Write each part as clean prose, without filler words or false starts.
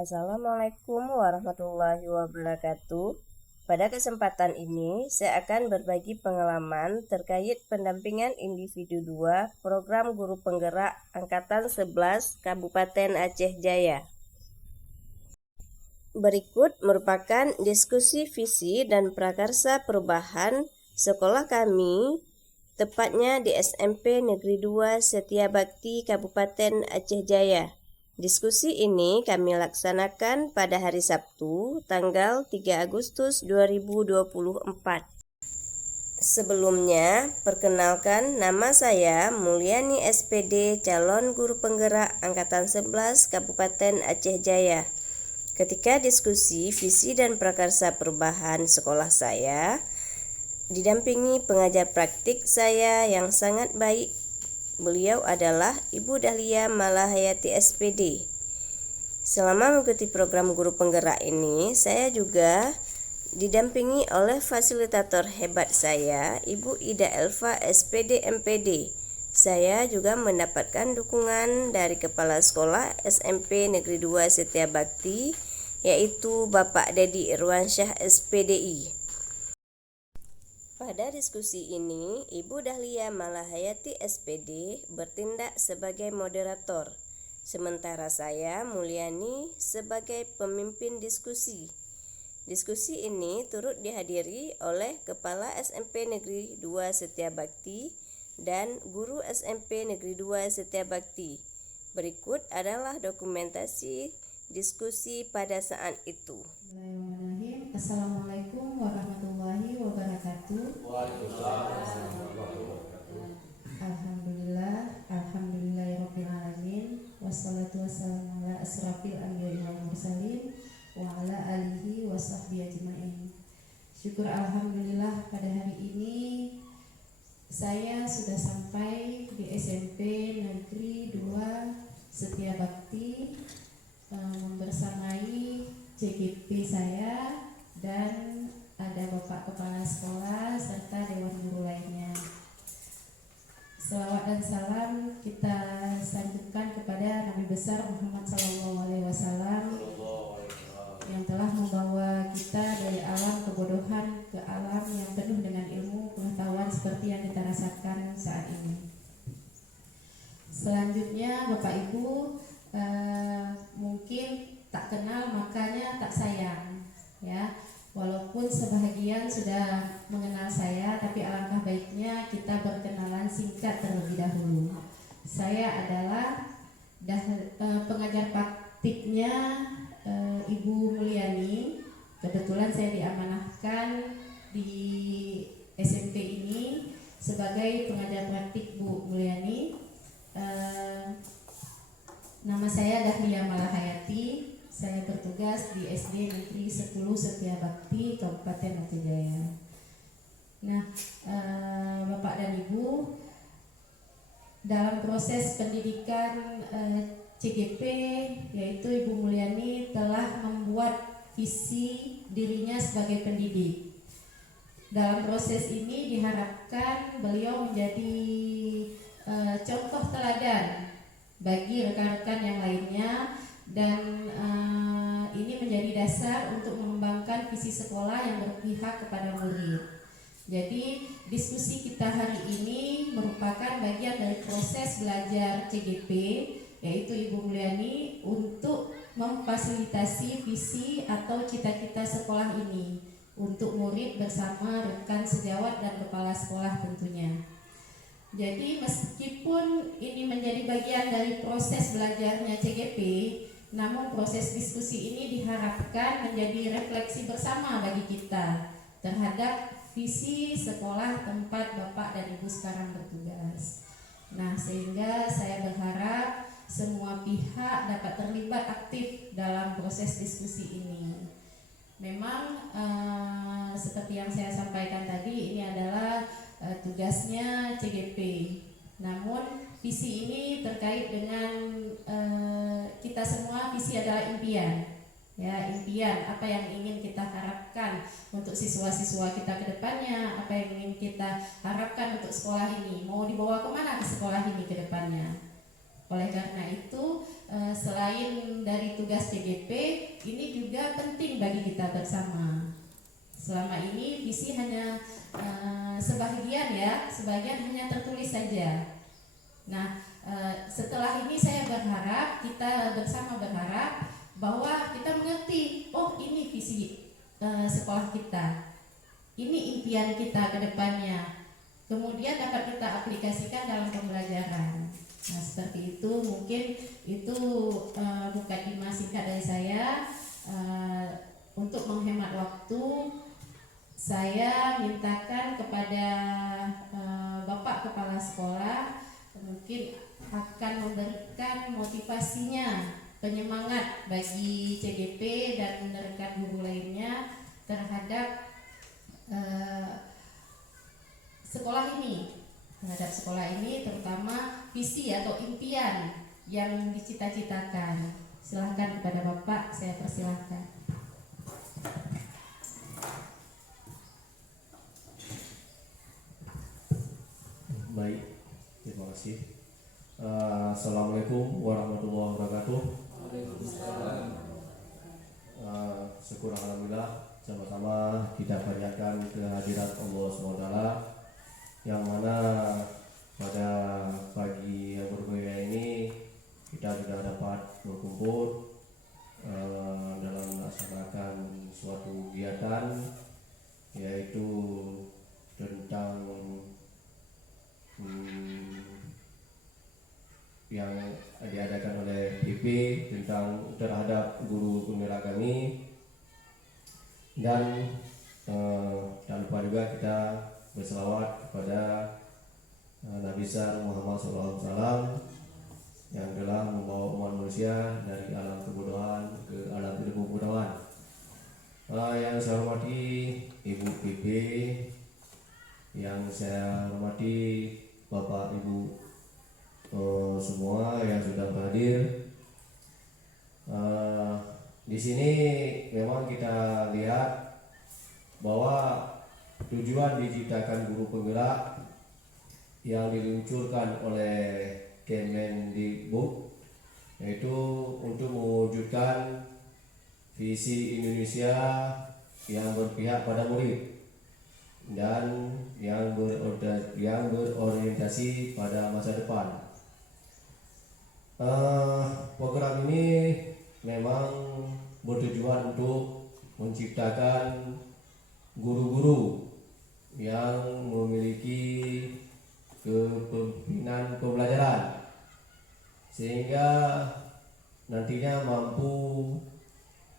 Assalamualaikum warahmatullahi wabarakatuh. Pada kesempatan ini, saya akan berbagi pengalaman terkait pendampingan individu 2 program guru penggerak Angkatan 11 Kabupaten Aceh Jaya. Berikut merupakan diskusi visi dan prakarsa perubahan sekolah kami, tepatnya di SMP Negeri 2 Setia Bakti Kabupaten Aceh Jaya. Diskusi ini kami laksanakan pada hari Sabtu, tanggal 3 Agustus 2024. Sebelumnya, perkenalkan nama saya Mulyani SPD, calon guru penggerak Angkatan 11 Kabupaten Aceh Jaya. Ketika diskusi visi dan prakarsa perubahan sekolah saya, didampingi pengajar praktik saya yang sangat baik. Beliau adalah Ibu Dahlia Malahayati SPD. Selama mengikuti program guru penggerak ini, saya juga didampingi oleh fasilitator hebat saya, Ibu Ida Elva SPD MPD. Saya juga mendapatkan dukungan dari Kepala Sekolah SMP Negeri 2 Setia Bakti, yaitu Bapak Dedi Irwansyah SPDI. Pada diskusi ini, Ibu Dahlia Malahayati SPD bertindak sebagai moderator, sementara saya, Mulyani, sebagai pemimpin diskusi. Diskusi ini turut dihadiri oleh Kepala SMP Negeri 2 Setia Bakti dan Guru SMP Negeri 2 Setia Bakti. Berikut adalah dokumentasi diskusi pada saat itu. Assalamualaikum warahmatullahi wabarakatuh. Alhamdulillahirobbilalamin. Wassalatu wassalamu ala asrafil anbiya'i wal mursalin wa ala alihi wa sahbihi ajma'in. Syukur alhamdulillah pada hari ini saya sudah sampai di SMP Negeri 2 Setia Bakti membersamai CGP saya dan ada Bapak Kepala Sekolah serta Dewan Guru lainnya. Selawat dan salam kita sanjungkan kepada Nabi besar Muhammad SAW yang telah membawa kita dari alam kebodohan ke alam yang penuh dengan ilmu pengetahuan seperti yang kita rasakan saat ini. Selanjutnya Bapak Ibu mungkin tak kenal makanya tak sayang, ya. Walaupun sebahagian sudah mengenal saya, tapi alangkah baiknya kita berkenalan singkat terlebih dahulu. Saya adalah pengajar praktiknya Ibu Mulyani. Kebetulan saya diamanahkan di SMP ini sebagai pengajar praktik Bu Mulyani. Nama saya Dahlia Malahayati. Saya bertugas di SD Negeri 10 Setia Bakti, Kabupaten Aceh Jaya. Nah, Bapak dan Ibu, dalam proses pendidikan CGP, yaitu Ibu Mulyani telah membuat visi dirinya sebagai pendidik. Dalam proses ini diharapkan beliau menjadi contoh teladan bagi rekan-rekan yang lainnya, dan ini menjadi dasar untuk mengembangkan visi sekolah yang berpihak kepada murid. Jadi diskusi kita hari ini merupakan bagian dari proses belajar CGP, yaitu Ibu Mulyani untuk memfasilitasi visi atau cita-cita sekolah ini untuk murid bersama rekan sejawat dan kepala sekolah tentunya. Jadi meskipun ini menjadi bagian dari proses belajarnya CGP, namun proses diskusi ini diharapkan menjadi refleksi bersama bagi kita terhadap visi sekolah tempat Bapak dan Ibu sekarang bertugas. Nah, sehingga saya berharap semua pihak dapat terlibat aktif dalam proses diskusi ini. Memang seperti yang saya sampaikan tadi, ini adalah tugasnya CGP. Namun visi ini terkait dengan kita semua. Visi adalah impian, ya, impian apa yang ingin kita harapkan untuk siswa-siswa kita ke depannya, apa yang ingin kita harapkan untuk sekolah ini, mau dibawa kemana ke sekolah ini ke depannya. Oleh karena itu, selain dari tugas CGP, ini juga penting bagi kita bersama. Selama ini visi hanya sebagian hanya tertulis saja. Nah, setelah ini saya berharap, kita bersama berharap bahwa kita mengerti, oh ini visi sekolah kita, ini impian kita ke depannya. Kemudian dapat kita aplikasikan dalam pembelajaran. Nah, seperti itu, mungkin itu mukadimah singkat dari saya. Untuk menghemat waktu, saya mintakan kepada Bapak Kepala Sekolah mungkin akan memberikan motivasinya, penyemangat bagi CGP dan rekan guru lainnya terhadap sekolah ini, terutama visi atau impian yang dicita-citakan. Silahkan kepada Bapak, saya persilahkan. Baik, terima kasih. Assalamualaikum warahmatullahi wabarakatuh. Syukur alhamdulillah sama-sama kita panjatkan kehadirat Allah SWT, yang mana pada pagi yang berbeda ini kita sudah dapat berkumpul dalam melaksanakan suatu kegiatan, yaitu tentang yang diadakan oleh PP tentang terhadap guru penggerak kami. Dan jangan lupa juga kita berselawat kepada Nabi besar Muhammad SAW yang telah membawa umat manusia dari alam kebodohan ke alam ilmu pengetahuan. Yang saya hormati Ibu PP, yang saya hormati Bapak Ibu semua yang sudah hadir. Di sini memang kita lihat bahwa tujuan diciptakan guru penggerak yang diluncurkan oleh Kemendikbud, yaitu untuk mewujudkan visi Indonesia yang berpihak pada murid dan yang berorientasi pada masa depan. Program ini memang bertujuan untuk menciptakan guru-guru yang memiliki kepemimpinan pembelajaran, sehingga nantinya mampu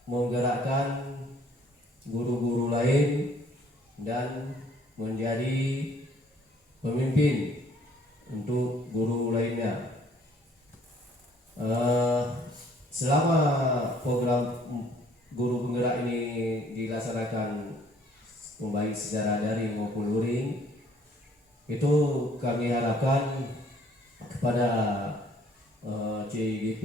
menggerakkan guru-guru lain dan menjadi pemimpin untuk guru lainnya. Selama program guru penggerak ini dilaksanakan baik secara daring maupun luring, itu kami harapkan kepada CGP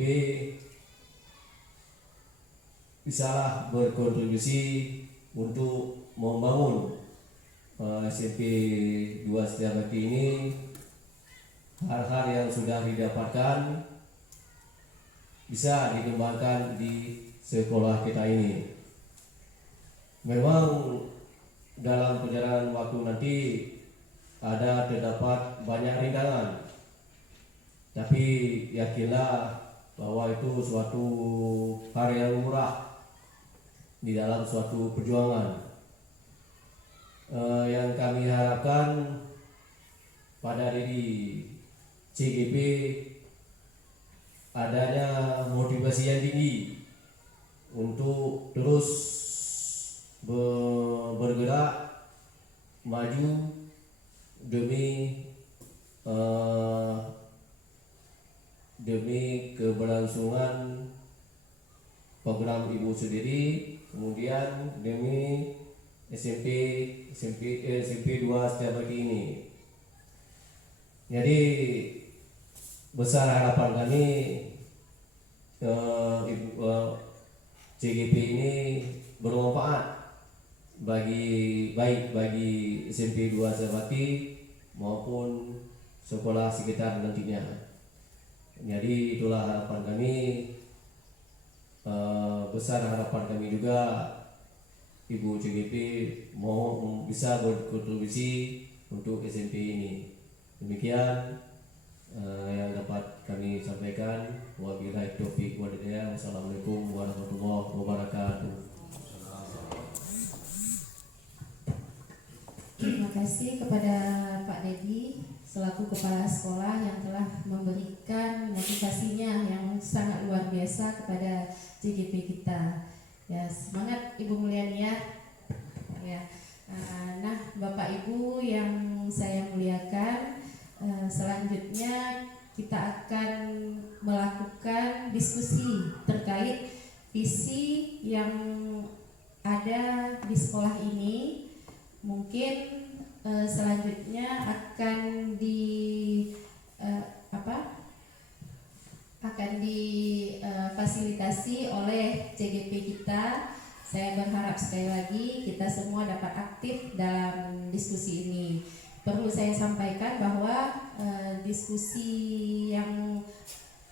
bisa berkontribusi untuk membangun SMP 2 Setiabakti ini. Hal-hal yang sudah didapatkan bisa dikembangkan di sekolah kita ini. Memang dalam perjalanan waktu nanti terdapat banyak rintangan, tapi yakinlah bahwa itu suatu hal yang lumrah di dalam suatu perjuangan. Yang kami harapkan pada diri CGP adanya motivasi yang tinggi untuk terus bergerak maju demi keberlangsungan program ibu sendiri, kemudian demi SMP 2 Setiabakti ini. Jadi besar harapan kami CGP ini bermanfaat baik bagi SMP 2 Setiabakti maupun sekolah sekitar nantinya. Jadi itulah harapan kami. Besar harapan kami juga Ibu CGP mau bisa berkontribusi untuk SMP ini. Demikian yang dapat kami sampaikan. Wabillahi taufiq wal hidayah. Wassalamualaikum warahmatullahi wabarakatuh. Terima kasih kepada Pak Dedi selaku kepala sekolah yang telah memberikan motivasinya yang sangat luar biasa kepada JGP kita. Ya, semangat Ibu Mulyani ya. Nah, Bapak Ibu yang saya muliakan, selanjutnya kita akan melakukan diskusi terkait visi yang ada di sekolah ini. Mungkin selanjutnya akan difasilitasi oleh CGP kita. Saya berharap sekali lagi kita semua dapat aktif dalam diskusi ini. Perlu saya sampaikan bahwa diskusi yang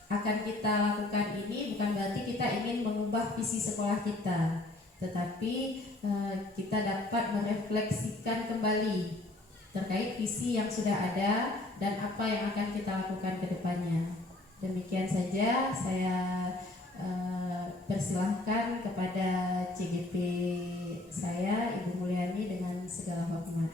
akan kita lakukan ini bukan berarti kita ingin mengubah visi sekolah kita, tetapi kita dapat merefleksikan kembali terkait visi yang sudah ada dan apa yang akan kita lakukan ke depannya. Demikian saja, saya persilahkan kepada CGP saya, Ibu Mulyani, dengan segala hormat.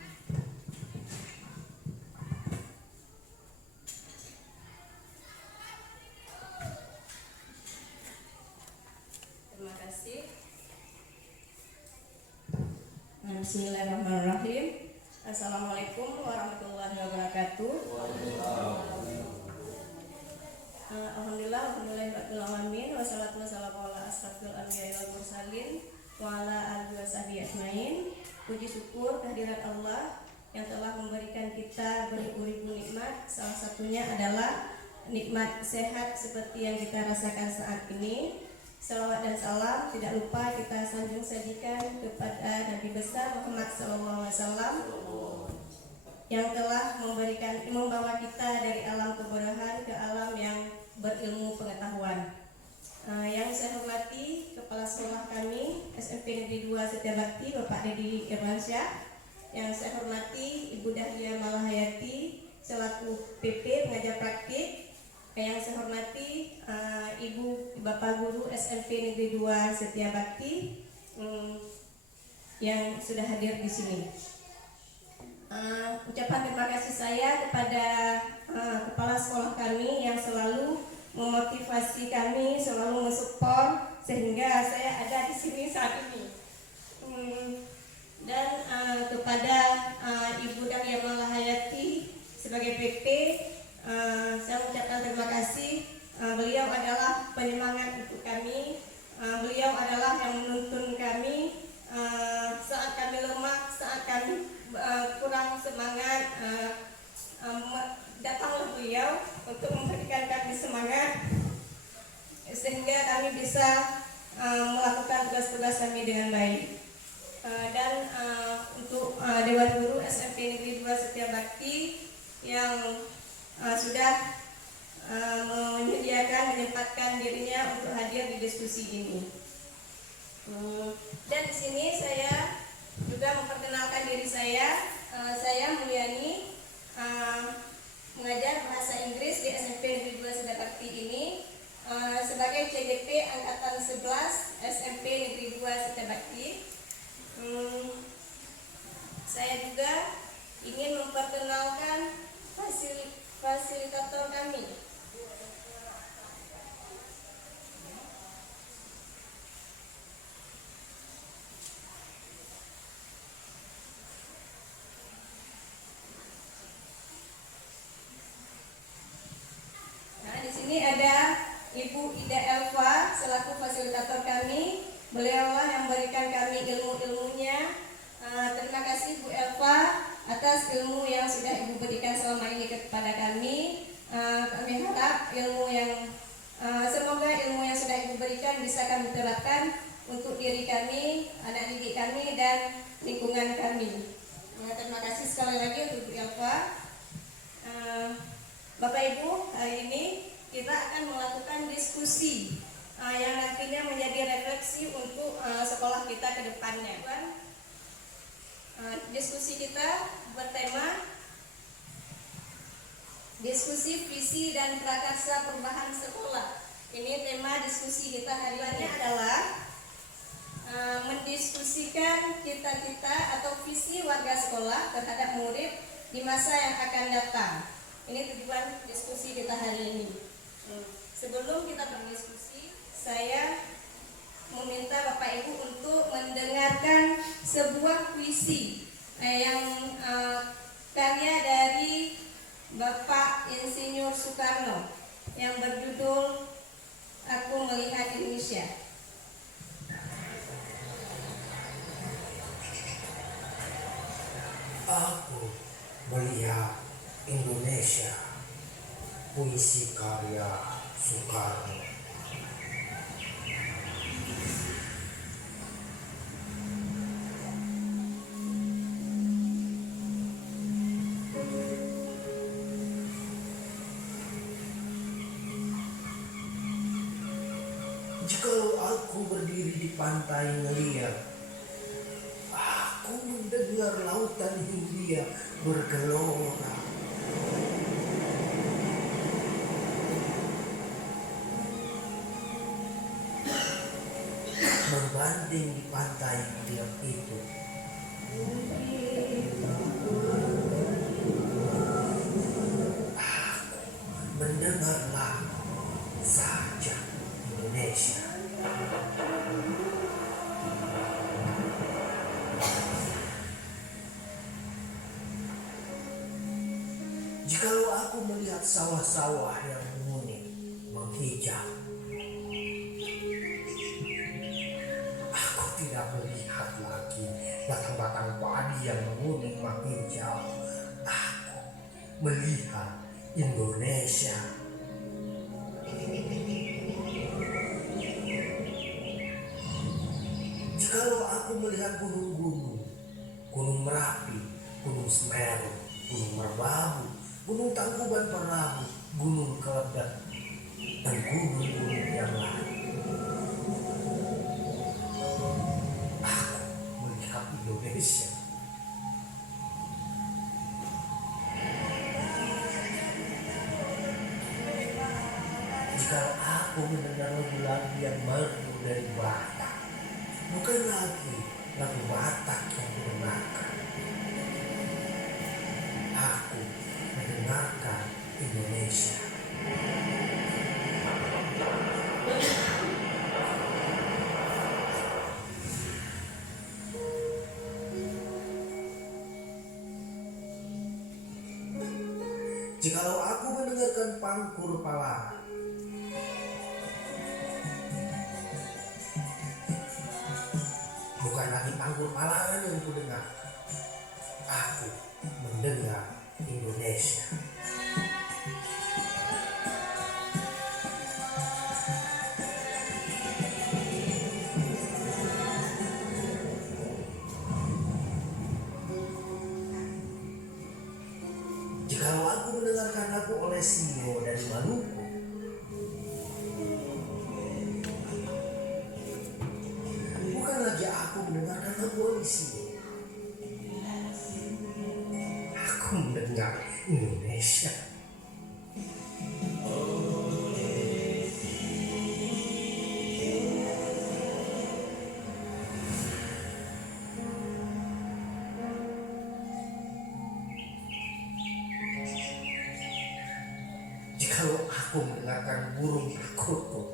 Terima kasih. Bismillahirrahmanirrahim. Assalamualaikum warahmatullahi wabarakatuh. Alhamdulillahirrahmanirrahim. Wassalatu wassalamu ala asrafil anbiya'i wal mursalin wa ala alihi washabihi ajmain. Puji syukur kehadirat Allah yang telah memberikan kita beribu-ribu nikmat. Salah satunya adalah nikmat sehat seperti yang kita rasakan saat ini. Salawat dan salam tidak lupa kita sanjung sajikan kepada Nabi besar Muhammad SAW yang telah membawa kita dari alam kebodohan ke alam yang berilmu pengetahuan. Yang saya hormati Kepala Sekolah kami SMP Negeri 2 Setiabakti Bapak Dedi Irwansyah. Yang saya hormati Ibu Dahlia Malahayati selaku PP pengajar praktik. Yang saya hormati Ibu Bapak Guru SMP Negeri 2 Setiabakti yang sudah hadir di sini. Ucapan terima kasih saya kepada kepala sekolah kami yang selalu memotivasi kami, selalu mensupport sehingga saya ada di sini saat ini. Dan kepada Ibu Dahlia Malahayati sebagai PP, saya mengucapkan terima kasih. Beliau adalah penyemangat untuk kami. Beliau adalah yang menuntun kami saat kami lemah, saat kami kurang semangat. Datanglah beliau untuk memberikan kami semangat sehingga kami bisa melakukan tugas-tugas kami dengan baik. Dan untuk Dewan Guru SMP Negeri 2 Setiabakti yang sudah menyempatkan dirinya untuk hadir di diskusi ini. Dan di sini saya juga memperkenalkan diri saya. Saya Mulyani, mengajar bahasa Inggris di SMP Negeri 2 Setiabakti ini sebagai CGP angkatan 11 SMP Negeri 2 Setiabakti. Saya juga ingin memperkenalkan fasilitator kami. Nah, di sini ada Ibu Ida Elva selaku fasilitator kami. Beliaulah yang memberikan kami ilmu-ilmunya. Terima kasih Bu Elva atas ilmu yang sudah Ibu berikan selama ini kepada kami. Kami harap semoga ilmu yang sudah Ibu berikan bisa kami terapkan untuk diri kami, anak didik kami, dan lingkungan kami. Terima kasih sekali lagi untuk Bu Elva. Bapak Ibu, hari ini kita akan melakukan diskusi yang nantinya menjadi refleksi untuk sekolah kita ke depannya. Diskusi kita bertema diskusi visi dan prakarsa perubahan sekolah. Ini tema diskusi kita hari ini adalah mendiskusikan cita-cita atau visi warga sekolah terhadap murid di masa yang akan datang. Ini tujuan diskusi kita hari ini. Sebelum kita berdiskusi, saya meminta Bapak Ibu untuk mendengarkan sebuah puisi yang karya dari Bapak Insinyur Soekarno yang berjudul Aku Melihat Indonesia. Aku melihat Indonesia, puisi karya Soekarno. Jikalau aku berdiri di pantai ngeliat, aku mendengar lautan Hindia bergelora. Membanding di pantai ngeliat itu, aku mendengar lagu saja Indonesia. Jikalau aku melihat sawah-sawah yang menguning, menghijau, aku tidak melihat lagi batang-batang padi yang menguning, menghijau. Aku melihat Indonesia. Jikalau aku melihat gunung-gunung, Gunung Merapi, Gunung Semeru, Gunung Merbabu, Gunung Tangkuban Perahu, Gunung Kelebat, dan gunung-gunung yang lain, aku melihat Indonesia. Jika aku mendengar lagu-lagu yang merdu dari Batak, bukan lagi lagu Batak yang mendengarkan, aku mendengarkan Indonesia. Jikalau aku mendengarkan Pangkur Pala, bukan lagi Pangkur Palangan yang ku dengar, aku mendengar Indonesia. Jikalau aku mendengarkan lagu oleh Sio dari Maluku, bukan lagi aku mendengarkan lagu oleh Sio, aku mendengar Indonesia. Jikalau aku mendengarkan burung perkutut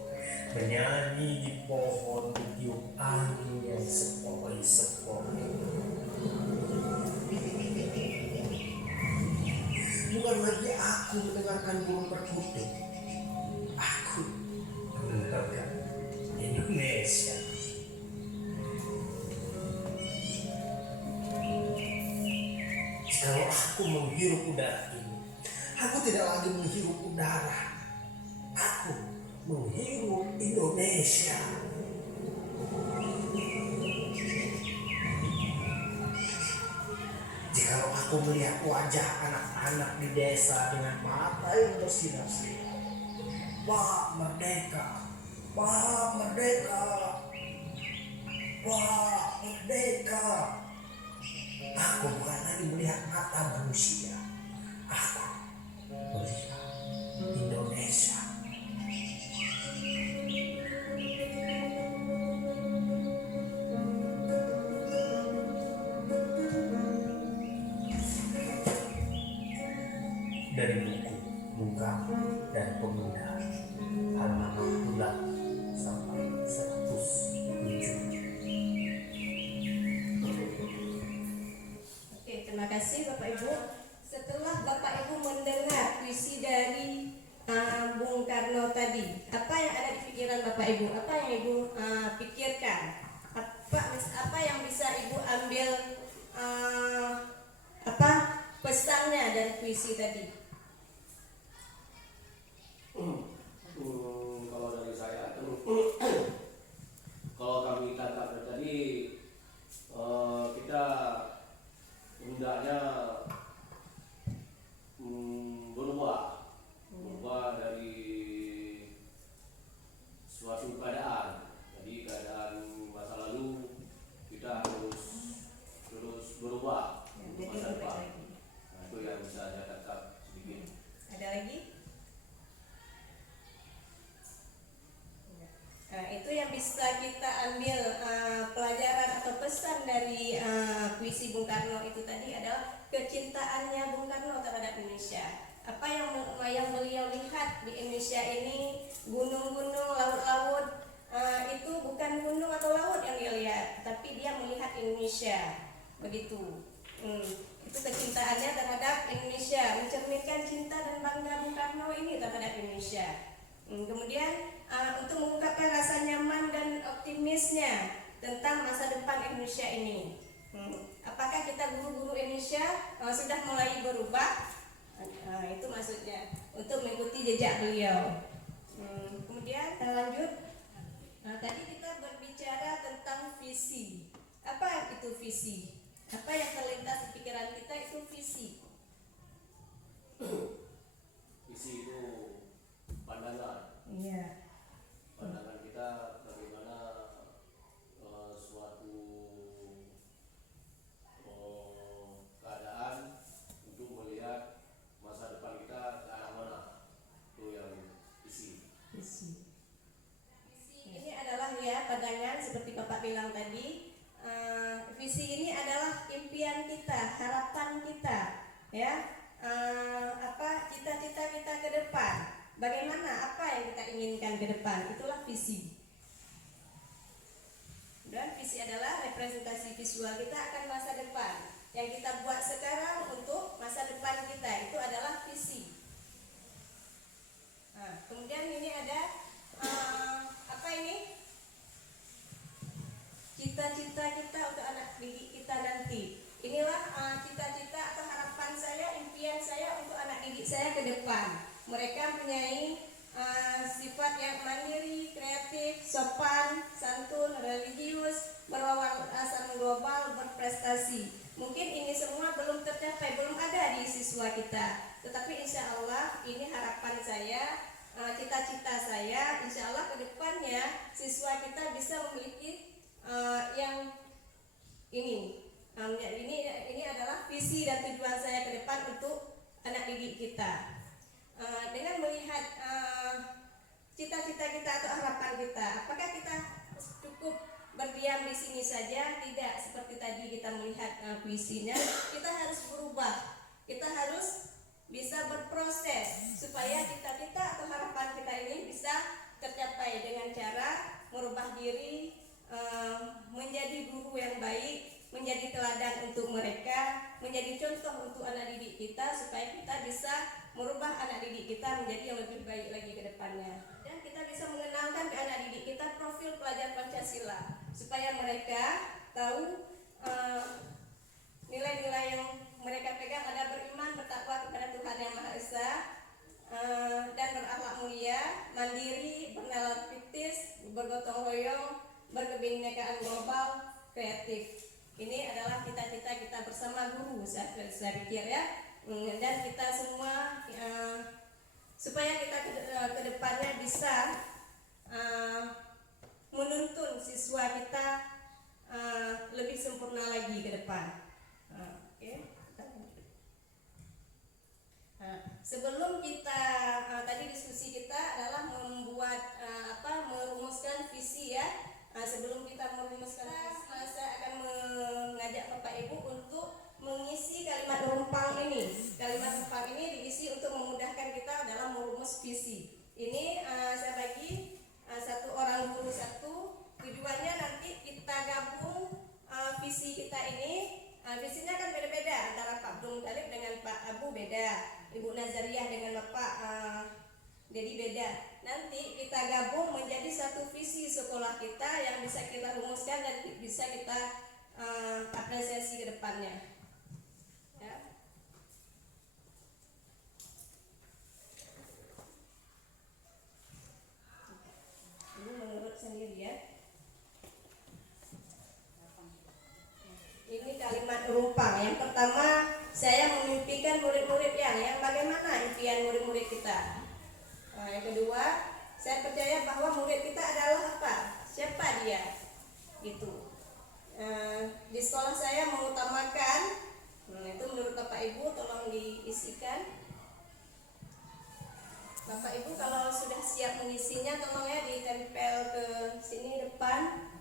menyanyi di pohon ditiup angin yang sepoi-sepoi, bukan lagi aku mendengarkan burung perkutut, aku mendengarkan Indonesia. Jikalau aku menghirup udara ini, aku tidak lagi menghirup udara, aku menghirup Indonesia. Jikalau aku melihat wajah anak-anak di desa dengan mata yang bersinar-sinar, Pak Merdeka, Pak Merdeka, Pak Merdeka. Aku bukan lagi melihat mata manusia, aku melihat Indonesia. Dari buku Bunga dan Pemuda halaman 60 sampai 107. Oke, terima kasih Bapak Ibu. Setelah Bapak Ibu mendengar puisi dari Bung Karno tadi, apa yang ada di pikiran Bapak Ibu? Apa yang Ibu pikirkan? Apa yang bisa Ibu ambil pesannya dari puisi tadi? Kalau dari saya kalau kami tangkap tadi kita hendaknya berubah dari suatu keadaan. Jadi keadaan masa lalu kita harus terus berubah untuk masa depan. Nah, itu yang bisa saya tangkap sedikit. Ada lagi? Itu yang bisa kita ambil pelajaran atau pesan dari puisi Bung Karno itu tadi adalah kecintaannya Bung Karno terhadap Indonesia. Apa yang beliau lihat di Indonesia ini, gunung-gunung, laut-laut, itu bukan gunung atau laut yang dia lihat, tapi dia melihat Indonesia. Begitu. Itu kecintaannya terhadap Indonesia, mencerminkan cinta dan bangga Bung Karno ini terhadap Indonesia. Kemudian untuk mengungkapkan rasa nyaman dan optimisnya tentang masa depan Indonesia ini. Apakah kita guru-guru Indonesia sudah mulai berubah? Itu maksudnya, untuk mengikuti jejak beliau. Kemudian kita lanjut. Tadi kita berbicara tentang visi. Apa itu visi? Apa yang terlintas di pikiran kita itu visi. Visi itu pandangan. Iya. Pandangan kita bagaimana suatu keadaan untuk melihat masa depan kita ke arah mana. Itu yang visi. Visi ini adalah pandangan seperti Bapak bilang tadi. Visi ini adalah impian kita, harapan kita, ya. Cita-cita kita ke depan. Bagaimana, apa yang kita inginkan ke depan, itulah visi. Dan visi adalah representasi visual kita akan masa depan. Yang kita buat sekarang untuk masa depan kita, itu adalah visi. Kemudian ini ada cita-cita kita untuk anak didik kita nanti. Inilah cita-cita atau harapan saya, impian saya untuk anak didik saya ke depan. Mereka mempunyai sifat yang mandiri, kreatif, sopan, santun, religius, berwawasan global, berprestasi. Mungkin ini semua belum tercapai, belum ada di siswa kita. Tetapi insya Allah ini harapan saya, cita-cita saya. Insya Allah ke depannya siswa kita bisa memiliki yang ini. Ini adalah visi dan tujuan saya ke depan untuk anak didik kita. Dengan melihat cita-cita kita atau harapan kita, apakah kita cukup berdiam di sini saja? Tidak, seperti tadi kita melihat puisinya, kita harus berubah, kita harus bisa berproses supaya cita-cita atau harapan kita ini bisa tercapai dengan cara merubah diri, menjadi guru yang baik, menjadi teladan untuk mereka, menjadi contoh untuk anak didik kita supaya kita bisa merubah anak didik kita menjadi yang lebih baik lagi ke depannya. Dan kita bisa mengenalkan ke anak didik kita profil pelajar Pancasila supaya mereka tahu nilai-nilai yang mereka pegang ada beriman, bertakwa kepada Tuhan Yang Maha Esa, dan berakhlak mulia, mandiri, bernalar kritis, bergotong royong, berkebinekaan global, kreatif. Ini adalah cita-cita kita bersama guru, saya pikir ya. Dan kita semua supaya kita ke depannya bisa menuntun siswa kita lebih sempurna lagi ke depan. Oke. Sebelum kita tadi diskusi kita adalah membuat merumuskan visi ya. Sebelum kita merumuskan visi, saya akan mengajak Bapak Ibu untuk mengisi kalimat rumpang ini. Kalimat rumpang ini diisi untuk memudahkan kita dalam merumus visi. Ini saya bagi satu orang guru satu. Tujuannya nanti kita gabung visi kita ini. Visinya kan beda-beda antara Pak Abdul Muthalib dengan Pak Abu beda, Ibu Nazariah dengan Bapak Dedi beda. Nanti kita gabung menjadi satu visi sekolah kita yang bisa kita rumuskan dan bisa kita apresiasi ke depannya. Ya. Ini menurut sendiri ya. Ini kalimat rumpang. Yang pertama, saya memimpikan murid-murid yang bagaimana impian murid-murid kita. Yang kedua, saya percaya bahwa murid kita adalah apa? Siapa dia? Gitu. Di sekolah saya mengutamakan, itu menurut Bapak Ibu tolong diisikan. Bapak Ibu kalau sudah siap mengisinya tolong ya ditempel ke sini depan.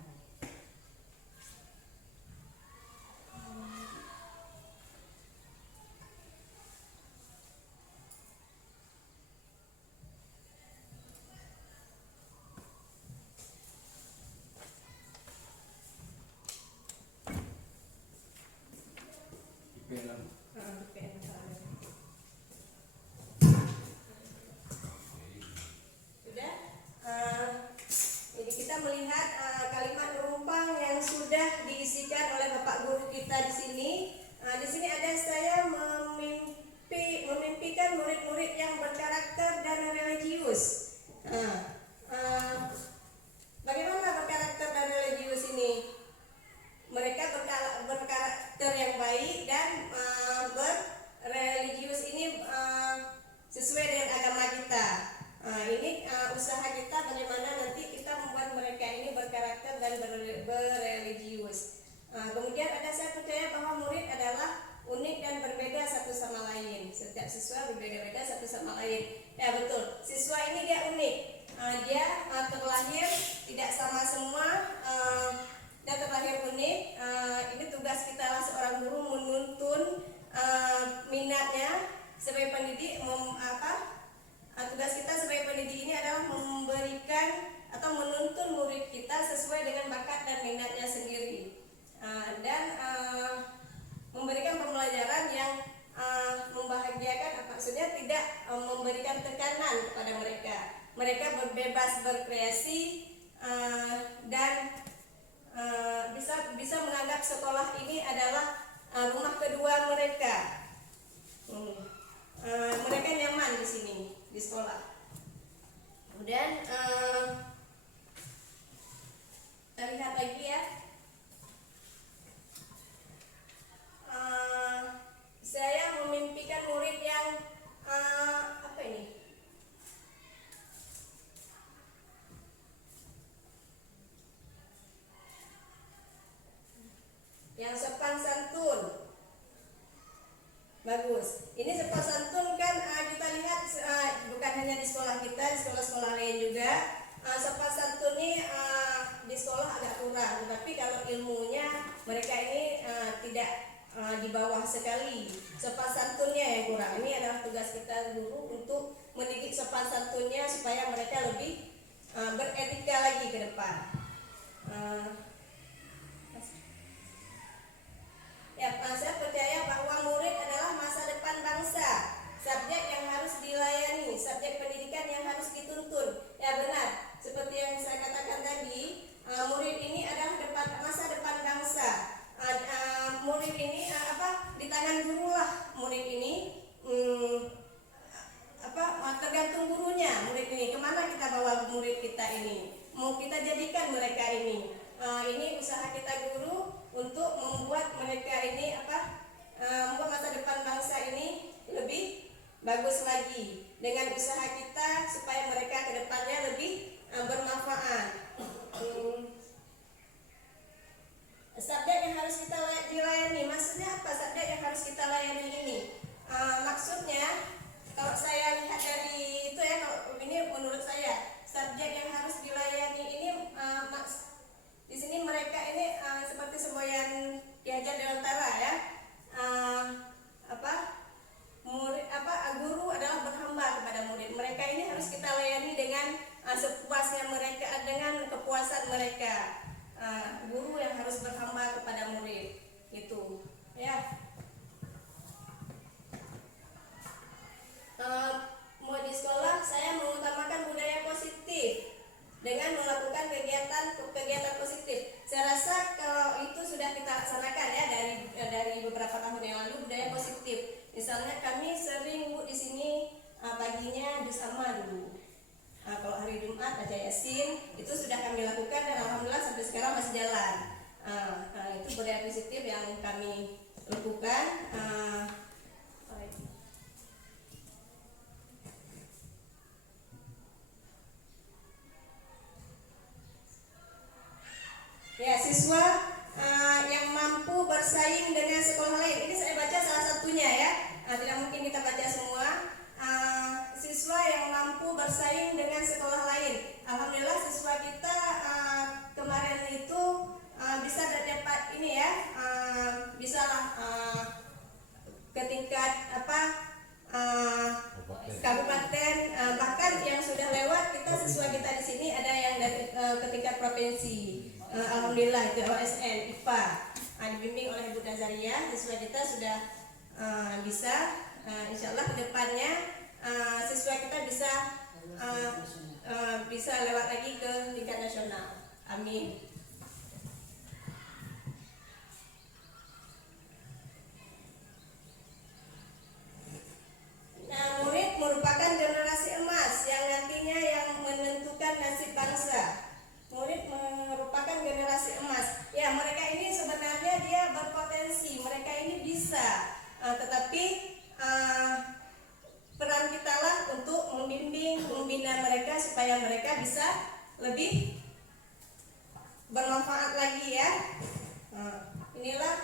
Jadi kita melihat kalimat rumpang yang sudah diisikan oleh Bapak Guru kita di sini. Di sini ada saya memimpikan murid-murid yang berkarakter dan religius. Bagaimana berkarakter dan religius ini? Mereka berkarakter yang baik dan berreligius ini sesuai dengan agama kita. Ini usaha kita bagaimana nanti kita membuat mereka ini berkarakter dan berreligius. Kemudian saya percaya bahwa murid adalah unik dan berbeda satu sama lain. Setiap siswa berbeda-beda satu sama lain. Ya betul, siswa ini dia unik. Dia terlahir tidak sama semua. Dia terlahir unik. Ini tugas kita lah seorang guru menuntun minatnya sebagai pendidik. Tugas kita sebagai pendidik ini adalah memberikan atau menuntun murid kita sesuai dengan bakat dan minatnya sendiri, dan memberikan pembelajaran yang membahagiakan. Maksudnya tidak memberikan tekanan kepada mereka. Mereka bebas berkreasi dan bisa menganggap sekolah ini adalah rumah kedua mereka. Mereka nyaman di sini di sekolah. Kemudian kita lihat lagi ya. Saya memimpikan murid yang apa ini? Yang sopan santun. Bagus. Ini sopan santun kan kita lihat bukan hanya di sekolah kita, di sekolah-sekolah lain juga. Sopan santun ini di sekolah agak kurang, tetapi kalau ilmunya mereka ini tidak di bawah sekali. Sopan santunnya yang kurang. Ini adalah tugas kita guru untuk mendidik sopan santunnya supaya mereka lebih beretika lagi ke depan. Saya percaya bahwa murid adalah masa depan bangsa, subjek yang harus dilayani, subjek pendidikan yang harus dituntun. Ya benar, seperti yang saya katakan tadi, murid ini adalah masa depan bangsa. Murid ini di tangan guru lah murid ini. Tergantung gurunya murid ini kemana kita bawa murid kita ini, mau kita jadikan mereka ini. Ini usaha kita guru untuk membuat mereka ini membuat masa depan bangsa ini lebih bagus lagi. dengan usaha kita supaya mereka ke depannya lebih bermanfaat. Subjek yang harus kita dilayani, maksudnya apa subjek yang harus kita layani ini? Maksudnya kalau saya lihat dari itu ya, kalau ini menurut saya subjek yang harus dilayani ini di sini mereka ini seperti semboyan Ki Hajar Dewantara ya. Guru adalah berhamba kepada murid. Mereka ini harus kita layani dengan sepuasnya mereka, dengan kepuasan mereka. Guru yang harus berhamba kepada murid itu ya. Mau di sekolah saya mengutamakan budaya positif dengan melakukan kegiatan positif. Saya rasa kalau itu sudah kita laksanakan ya dari beberapa tahun yang lalu, budaya positif. Misalnya kami sering Bu di sini paginya juz amma dulu. Kalau hari Jumat baca Yasin itu sudah kami lakukan dan alhamdulillah sampai sekarang masih jalan. Itu budaya positif yang kami lakukan. Ya, siswa yang mampu bersaing dengan sekolah lain. Ini saya baca salah satunya ya. Tidak mungkin kita baca semua. Siswa yang mampu bersaing dengan sekolah lain. Alhamdulillah siswa kita kemarin itu bisa dapat ini ya, bisa ke tingkat kabupaten, bahkan yang sudah lewat siswa kita di sini ada yang dari ke tingkat provinsi. Alhamdulillah itu OSN IPA dibimbing oleh Ibu Nazaria. Siswa kita sudah bisa, insya Allah kedepannya siswa kita bisa lewat lagi ke tingkat nasional. Amin. Murid merupakan generasi emas yang nantinya yang menentukan nasib bangsa. Murid merupakan generasi emas. Ya, mereka ini sebenarnya dia berpotensi, mereka ini bisa, tetapi peran kita lah untuk membimbing, membina mereka supaya mereka bisa lebih bermanfaat lagi ya. Inilah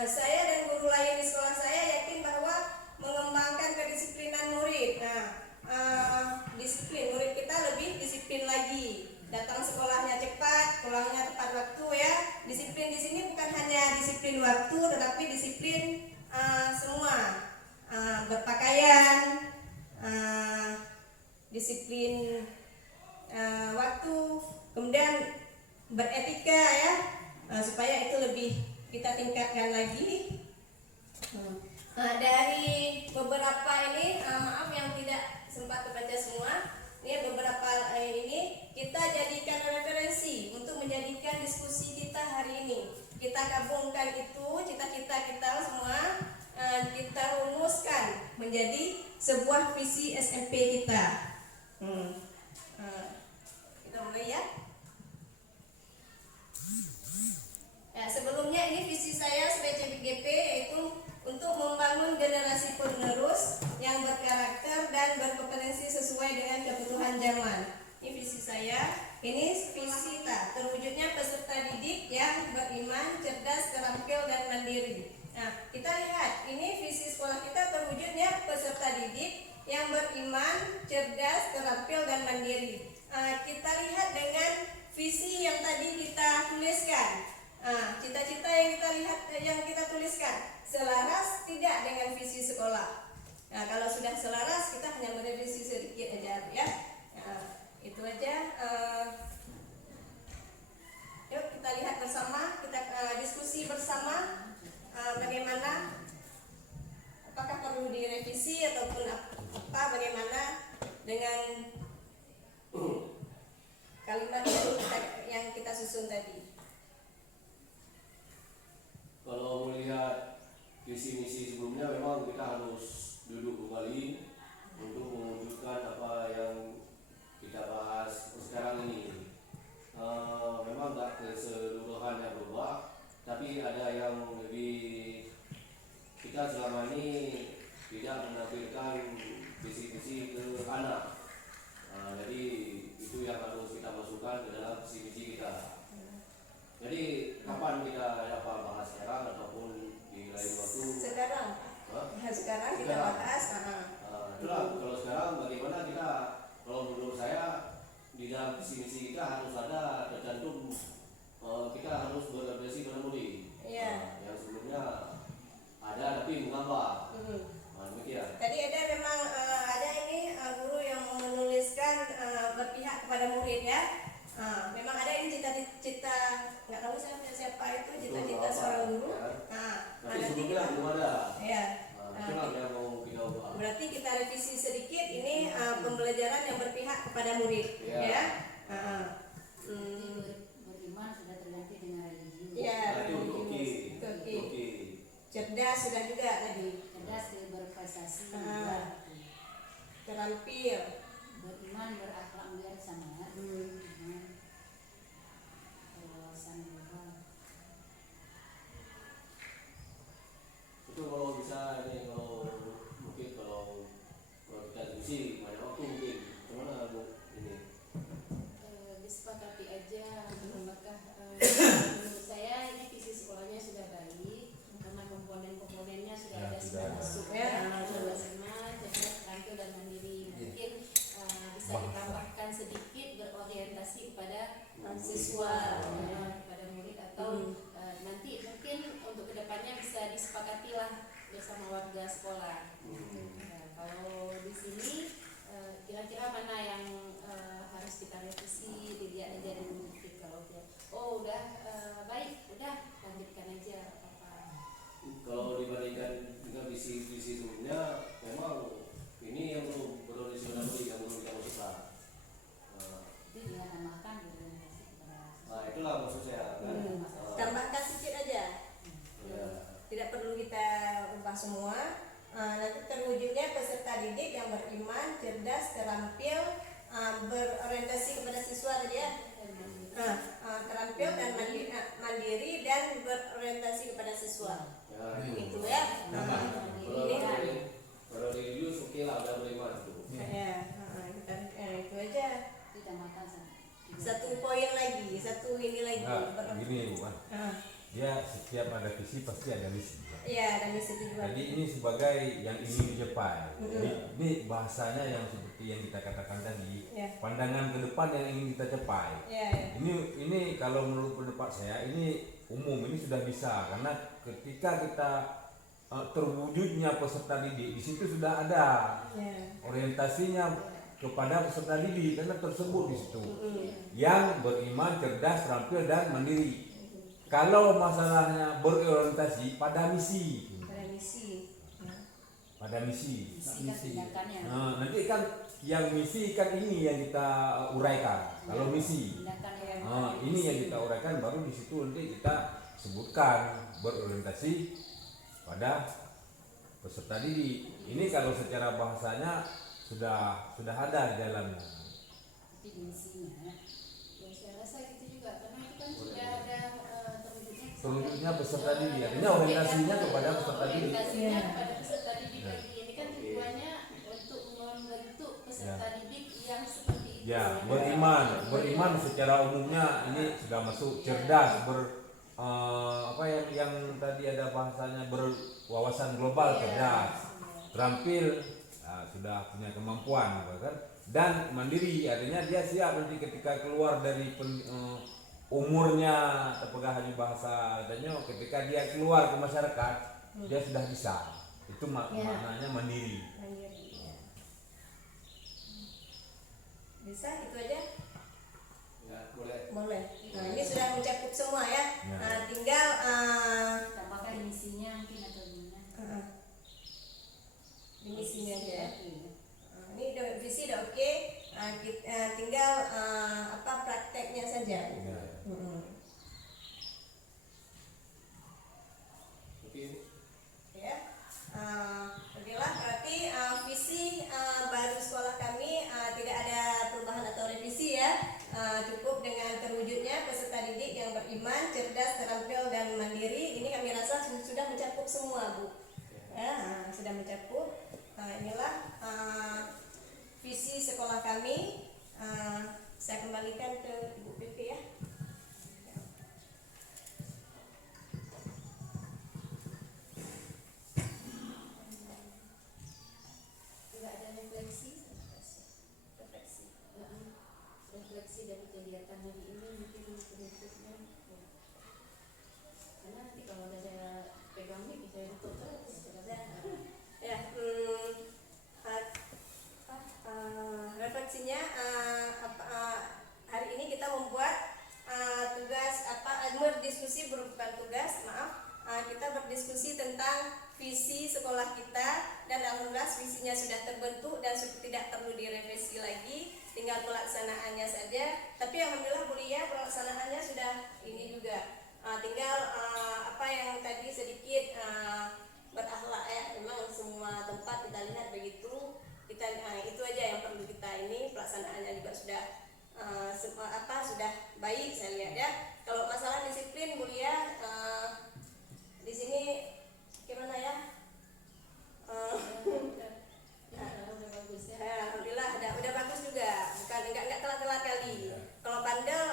saya dan guru lain di sekolah saya yakin bahwa mengembangkan kedisiplinan murid. Disiplin murid kita lebih disiplin lagi. Datang sekolahnya cepat, pulangnya tepat waktu ya. Disiplin di sini bukan hanya disiplin waktu, tetapi disiplin semua. Berpakaian, disiplin waktu, kemudian beretika ya, supaya itu lebih kita tingkatkan lagi. Dari beberapa ini, maaf yang tidak sempat terbaca semua. Ini beberapa ini kita jadikan referensi untuk menjadikan diskusi kita hari ini. Kita gabungkan itu cita-cita kita semua, kita rumuskan menjadi sebuah visi SMP kita. Kita mulai ya. Sebelumnya ini visi saya sebagai CBGP yaitu untuk membangun generasi penerus yang berkarakter dan berkompetensi sesuai dengan kebutuhan zaman. Ini visi saya. Ini visi kita terwujudnya peserta didik yang beriman, cerdas, terampil dan mandiri. Nah, kita lihat ini visi sekolah kita terwujudnya peserta didik yang beriman, cerdas, terampil dan mandiri. Kita lihat dengan visi yang tadi kita tuliskan. Cita-cita yang kita tuliskan selaras tidak dengan visi sekolah. Kalau sudah selaras kita hanya merevisi sedikit aja ya. Itu aja. Yuk kita lihat bersama, kita diskusi bersama bagaimana, apakah perlu direvisi ataupun bagaimana dengan kalimat yang kita susun tadi. Kalau melihat visi misi sebelumnya, memang kita harus duduk kembali untuk mewujudkan apa yang kita bahas sekarang ini. menampilkan visi-visi ke anak. Jadi itu yang harus kita masukkan ke dalam visi-visi kita. Jadi kapan kita bahas sekarang ataupun di lain waktu? Sekarang. Hah? Sekarang kita Sekarang. bahas. Itulah kalau sekarang bagaimana kita, kalau menurut saya di dalam visi-misi kita harus ada tercantum kita harus berorientasi pada murid. Iya. Yang sebelumnya ada tapi menggambar. Demikian. Tadi ada memang ada ini guru yang menuliskan berpihak kepada murid ya. Memang ada ini cita-cita, nggak tahu siapa itu cita-cita Itu apa, seorang guru. ya. Tapi Nanti sebelumnya kita, belum ada. ya. Itulah yang mau kita ubah. Berarti kita revisi sedikit ini pembelajaran yang berpihak kepada murid, Ya. ya. Beriman sudah terganti dengan religius. Ya, Nah, itu oke. itu oke. Oke. Cerdas sudah juga tadi. Cerdas berprestasi. Terampil. Beriman berakhlak mulia sama. Wawasan global. Itu kalau bisa ini kalau mungkin kalau kita diskusi banyak waktu mungkin gimana Bu ini. Disepakati aja apakah menurut saya ini visi sekolahnya sudah baik karena komponen-komponennya sudah ada sudah masuk Ya. sama cerdas, terampil dan mandiri. Mungkin bisa ditambahkan sedikit berorientasi kepada siswa, kepada murid atau nanti mungkin untuk kedepannya bisa disepakati lah bersama warga sekolah. Kalau di sini kira-kira mana yang harus kita revisi, dilihat aja dan mungkin kalau dia udah baik, udah lanjutkan aja apa. Kalau dibandingkan dengan visi-visi sebelumnya, memang ini yang belum berorientasi pada murid yang belum kita masukkan. Itu dia namakan berorientasi kepada Nah itulah maksud saya kan. Tambahkan sedikit aja. Ya. Tidak perlu kita ubah semua. Nanti terwujudnya peserta didik yang beriman, cerdas, terampil, berorientasi kepada siswa tadi ya. Terampil dan mandiri dan berorientasi kepada siswa. Ya, Gitu ya. Kalau di review oke lah udah beriman itu. Ya, itu aja. kita makan Satu poin lagi, satu ini lagi. Nah, gini Bu, dia setiap ada visi pasti ada misi. Iya, dan misi tujuan. Jadi ini sebagai yang ingin dicapai. Jadi ini bahasanya yang seperti yang kita katakan tadi, Ya. pandangan ke depan yang ingin kita capai. Ya. Ini kalau menurut pendapat saya ini umum, ini sudah bisa karena ketika kita terwujudnya peserta didik di situ sudah ada Ya. orientasinya kepada peserta didik karena tersebut di situ yang beriman, cerdas, terampil dan mandiri. Kalau masalahnya berorientasi pada misi, Pada misi. pada misi. tindakannya. Nah, nanti kan yang misi kan ini yang kita uraikan. Kalau misi, Tindakan ini yang kita uraikan baru di situ nanti kita sebutkan berorientasi pada peserta didik. Ini kalau secara bahasanya sudah ada di dalamnya. tapi misinya ya saya rasa gitu juga karena itu kan sudah ada Terwujudnya peserta didik, artinya orientasinya kepada peserta didik. orientasinya kepada peserta didik Ya. lagi. Ini kan tujuannya untuk membentuk peserta didik yang seperti itu. Ya, beriman secara umumnya ini sudah masuk, cerdas, apa yang tadi ada bahasanya berwawasan global, cerdas, terampil, sudah punya kemampuan, kan? Dan mandiri, artinya dia siap nanti ketika keluar dari umurnya, apakah hanya bahasa adanya, ketika dia keluar ke masyarakat, dia sudah bisa. Itu maknanya mandiri. Mandiri. Ya. Bisa itu aja? Ya boleh. Boleh. Nah, ini sudah mencakup semua ya. Ya. Tinggal Tambahkan misinya mungkin atau gimana. ini sini aja ya. Ini visi udah oke. Tinggal prakteknya saja. Ya. Oke. Ya. Okelah, berarti visi baru sekolah kami tidak ada perubahan atau revisi ya. Cukup dengan terwujudnya peserta didik yang beriman, cerdas, terampil dan mandiri. Ini kami rasa sudah mencakup semua, Bu. Ya, sudah mencakup. kembalikan ke Ibu PP ya. Enggak ada refleksi. Refleksi. Refleksi dari kegiatan hari ini mungkin berikutnya. Karena nanti kalau ada saya pegang mic saya tutup terus. Ya, refleksinya hari ini kita membuat tugas berdiskusi berupa tugas, kita berdiskusi tentang visi sekolah kita dan alhamdulillah visinya sudah terbentuk dan tidak perlu direvisi lagi, tinggal pelaksanaannya saja. Tapi alhamdulillah Bu Lia pelaksanaannya sudah ini juga, tinggal apa yang tadi sedikit berakhlak ya, memang semua tempat kita lihat begitu, kita itu aja yang perlu kita ini, pelaksanaannya juga sudah sudah baik saya lihat ya. Kalau masalah disiplin Bu Lia di sini gimana ya? Udah bagus ya. Alhamdulillah udah bagus juga, bukan enggak telat-telat kali. Kalau bandel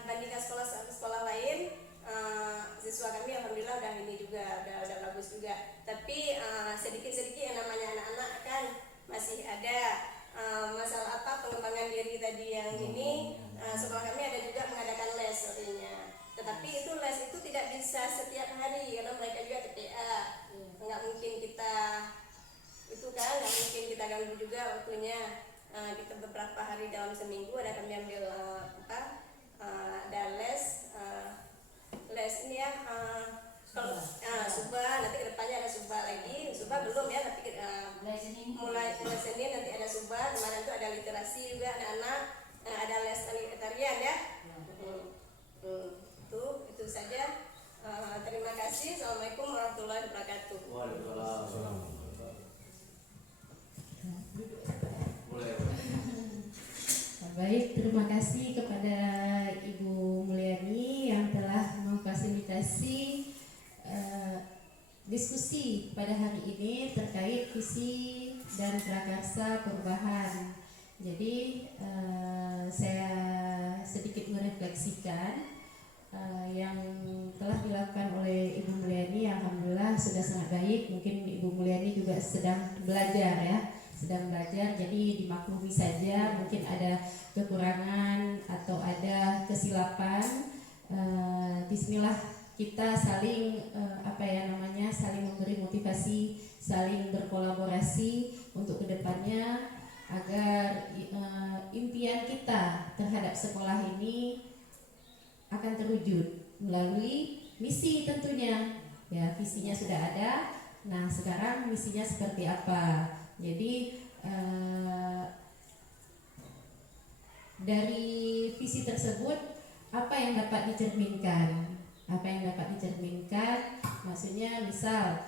dibandingkan sekolah lain, siswa kami alhamdulillah udah ini juga udah bagus juga. Tapi sedikit-sedikit yang namanya anak-anak kan masih ada masalah pengembangan diri tadi yang ini. Sekolah kami ada juga mengadakan les artinya. Tetapi les itu tidak bisa setiap hari karena mereka juga TPA. Nggak mungkin kita nggak mungkin kita ganggu juga waktunya. Kita beberapa hari dalam seminggu ada kami ambil ada les ini ya, kalau Subah nanti kedepannya ada Subah lagi, Subah belum ya, tapi mulai Senin nanti ada Subah. Kemarin itu ada literasi juga anak-anak, ada les tarian ya. Itu saja. Terima kasih. Assalamualaikum warahmatullahi wabarakatuh. Waalaikumsalam. Baik, terima kasih kepada Ibu Mulyani yang telah memfasilitasi diskusi pada hari ini terkait visi dan prakarsa perubahan. Jadi saya sedikit merefleksikan yang telah dilakukan oleh Ibu Mulyani. Alhamdulillah sudah sangat baik. Mungkin Ibu Mulyani juga sedang belajar ya, jadi dimaklumi saja mungkin ada kekurangan atau ada kesilapan. Bismillah kita saling saling memberi motivasi, saling berkolaborasi untuk kedepannya agar impian kita terhadap sekolah ini akan terwujud melalui misi tentunya. Ya, visinya sudah ada. Nah, sekarang misinya seperti apa? Jadi dari visi tersebut apa yang dapat dicerminkan? Maksudnya misal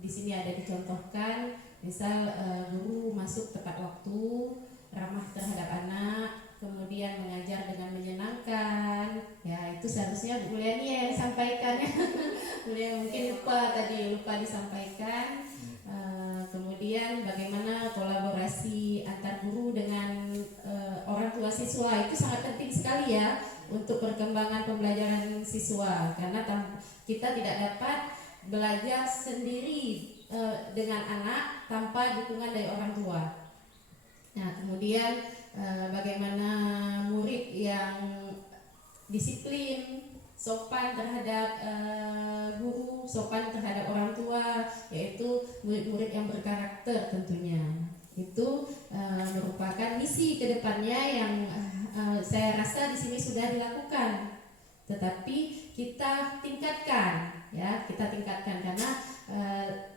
di sini ada dicontohkan, misal guru masuk tepat waktu, ramah terhadap anak, kemudian mengajar dengan menyenangkan. Ya, itu seharusnya Bu Mulyani yang sampaikan ya. Beliau mungkin lupa disampaikan. Kemudian bagaimana kolaborasi antar guru dengan orang tua siswa itu sangat penting sekali ya untuk perkembangan pembelajaran siswa, karena kita tidak dapat belajar sendiri dengan anak tanpa dukungan dari orang tua. Nah, kemudian bagaimana murid yang disiplin, sopan terhadap guru, sopan terhadap orang tua, yaitu murid-murid yang berkarakter tentunya. Itu merupakan misi kedepannya yang saya rasa di sini sudah dilakukan, tetapi kita tingkatkan karena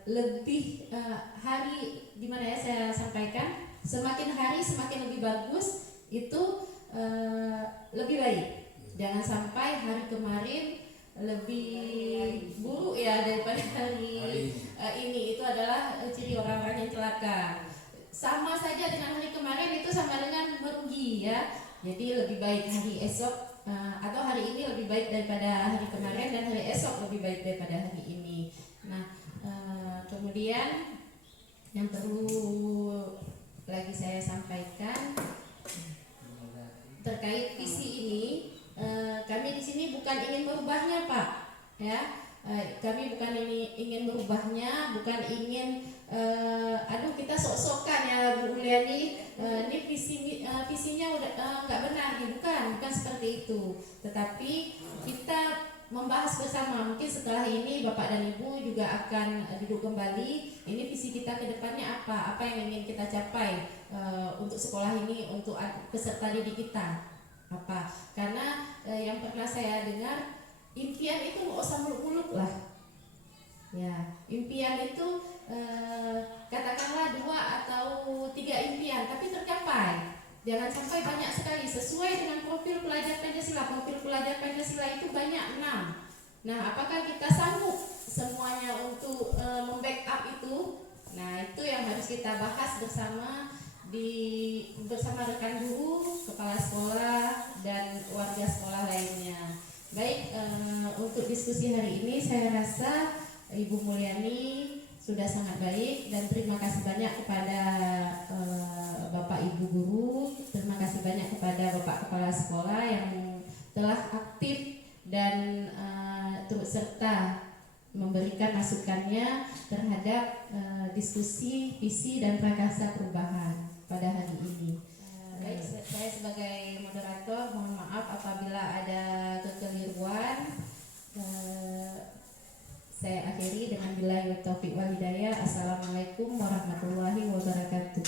lebih hari dimana ya saya sampaikan, semakin hari semakin lebih bagus, itu lebih baik. Jangan sampai hari kemarin lebih buruk ya daripada hari ini. Itu adalah ciri orang-orang yang celaka. Sama saja dengan hari kemarin, itu sama dengan merugi ya. Jadi lebih baik hari esok atau hari ini lebih baik daripada hari kemarin, dan hari esok lebih baik daripada hari ini. Nah, kemudian yang perlu lagi saya sampaikan, terkait visi ini, kami di sini bukan ingin merubahnya, Pak. Ya, kami bukan ingin merubahnya, bukan ingin kita sok-sokan ya Bu Mulyani, ini visinya udah nggak benar nih, bukan seperti itu. Tetapi kita membahas bersama, mungkin setelah ini Bapak dan Ibu juga akan duduk kembali, ini visi kita ke depannya apa yang ingin kita capai untuk sekolah ini, untuk peserta didik kita apa. Karena yang pernah saya dengar, impian itu nggak usah muluk-muluk lah ya. Impian itu katakanlah 2 atau 3 impian tapi tercapai. Jangan sampai banyak sekali sesuai dengan profil pelajar Pancasila. Profil pelajar Pancasila itu banyak 6. Nah, apakah kita sanggup semuanya untuk membackup itu? Nah, itu yang harus kita bahas bersama rekan guru, kepala sekolah, dan warga sekolah lainnya. Baik, untuk diskusi hari ini saya rasa Ibu Mulyani sudah sangat baik, dan terima kasih banyak kepada Bapak Ibu guru, terima kasih banyak kepada Bapak Kepala Sekolah yang telah aktif dan turut serta memberikan masukannya terhadap diskusi visi dan prakarsa perubahan pada hari ini. Baik, saya sebagai moderator mohon maaf apabila ada kekeliruan. Saya akhiri dengan billahi taufiq wal hidayah. Assalamualaikum warahmatullahi wabarakatuh.